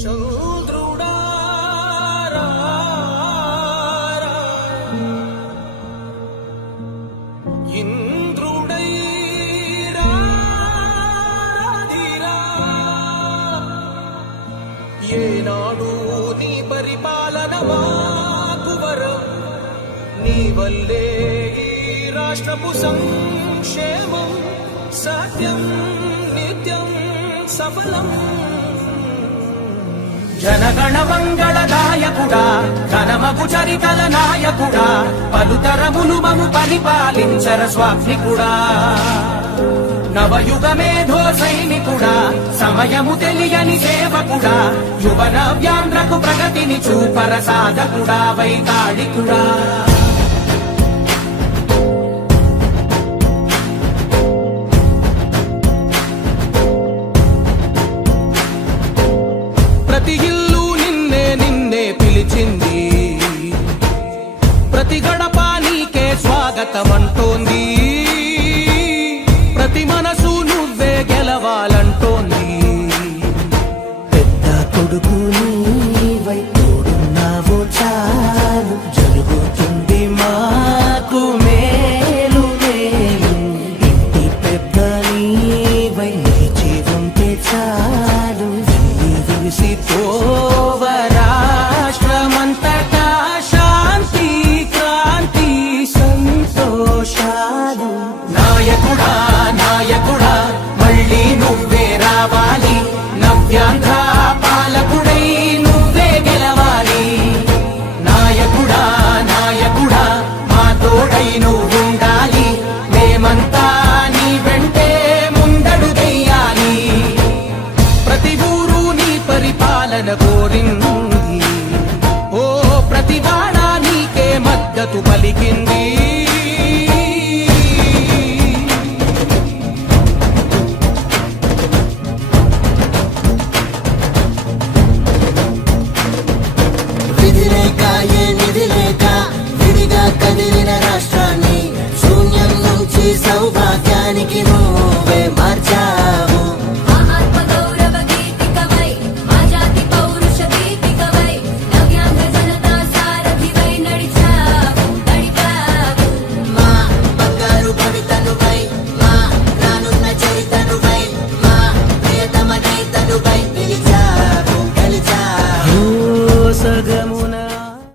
చంద్రుడా ఇంద్రుడై ఏనాడు నీ పరిపాలన మాకు వరం నీ వల్లే ఈ రాష్ట్రపు సంక్షేమం సత్యం నిత్యం సఫలం జనగణ మంగళదాయకుడా ఘనమగు చరితల నాయకుడా పలుతరములు మము పరిపాలించర స్వామికుడా నవయుగ మేధో సైనికుడా సమయము తెలియని సేవకుడా యువన వ్యాంధ్రకు ప్రగతిని చూపర సాధకుడా వైతాళికుడా ప్రతి ఇల్లు నిన్నే నిన్నే పిలిచింది ప్రతి గడప నీకే స్వాగతమంటోంది ప్రతి మనసు నువ్వే గెలవాలంటోంది పెద్ద కొడుకు నీవై తోడున్నావో చాలు జరుగుతుంది మాకు మేలు మేలు ఇంటి పెద్ద నీవై నిలిచి ఉంటే చాలు విసి తోవ రాష్ట్రమంతటా శాంతి క్రాంతి సంతోషాలు నాయకుడా నాయకుడా మళ్ళీ నువ్వే రావాలి నవ్యాంధ్ర పాలకుడై నువ్వే గెలవాలి నాయకుడా నాయకుడా మా తోడై నువ్వుండాలి మేమంతా నీ వెంటే ముందడుగెయ్యాలి ప్రతి ఊరు నీ పరిపాలన కోరింది ఓ ప్రతివాడా నీకే మద్దతు పలికి